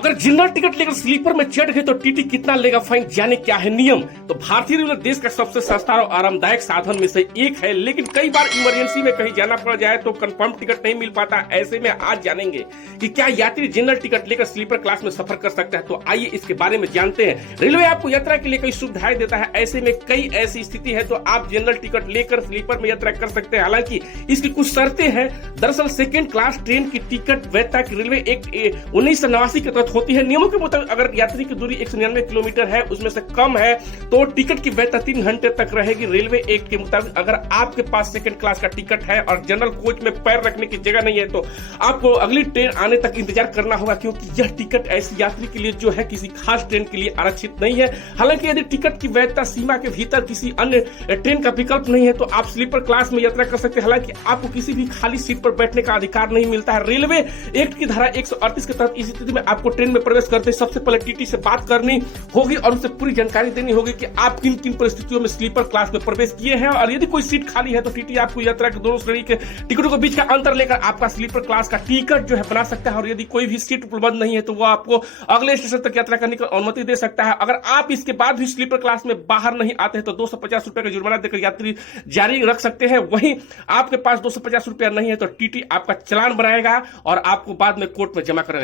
अगर general ticket लेकर sleeper में चढ़ गए तो टीटी कितना लेगा फाइन, जाने क्या है नियम। तो भारतीय रेलवे देश का सबसे सस्ता और आरामदायक साधन में से एक है, लेकिन कई बार इमरजेंसी में कहीं जाना पड़ जाए तो कंफर्म टिकट नहीं मिल पाता। ऐसे में आज जानेंगे कि क्या यात्री जनरल टिकट लेकर स्लीपर क्लास में सफर कर सकता है। तो आइए इसके बारे में जानते हैं। रेलवे आपको यात्रा के लिए कई सुविधाएं देता है, ऐसे में कई ऐसी स्थिति है तो आप जनरल टिकट लेकर स्लीपर में यात्रा कर सकते हैं। हालांकि इसकी कुछ शर्तें हैं। दरअसल सेकेंड क्लास ट्रेन की टिकट वैधता की रेलवे एक्ट 1989 के तहत होती है। नियमों के मुताबिक अगर यात्री की दूरी 199 किलोमीटर है, उसमें से कम है, तो टिकट की वैधता 3 घंटे तक रहेगी। रेलवे एक्ट के मुताबिक अगर आपके पास सेकंड क्लास का टिकट है और जनरल कोच में पैर रखने की जगह नहीं है तो आपको अगली ट्रेन आने तक इंतजार करना होगा, क्योंकि यह टिकट ऐसी यात्री के लिए जो है किसी खास ट्रेन के लिए आरक्षित नहीं है। हालांकि यदि टिकट की वैधता सीमा के भीतर किसी अन्य ट्रेन का विकल्प नहीं है तो आप स्लीपर क्लास में यात्रा कर सकते हैं। हालांकि आपको किसी भी खाली सीट पर बैठने का अधिकार नहीं मिलता है। रेलवे एक्ट की धारा 138 के तहत इस स्थिति में आपको ट्रेन में प्रवेश करते सबसे पहले टीटी से बात करनी होगी और उसे पूरी जानकारी देनी होगी कि आप किन किन परिस्थितियों में स्लीपर क्लास में प्रवेश किए हैं, और यदि कोई सीट खाली है तो टीटी आपको यात्रा के दोनों श्रेणी के टिकटों के बीच का अंतर लेकर आपका स्लीपर क्लास का टिकट जो है बना सकता है। और यदि कोई भी सीट उपलब्ध नहीं है तो वो आपको अगले स्टेशन तक यात्रा करने की अनुमति दे सकता है। अगर आप इसके बाद भी स्लीपर क्लास में बाहर नहीं आते हैं तो 250 रुपए का जुर्माना देकर यात्री जारी रख सकते हैं। वहीं आपके पास 250 रुपया नहीं है तो टीटी आपका चालान बनाएगा और आपको बाद में कोर्ट में जमा करेगा।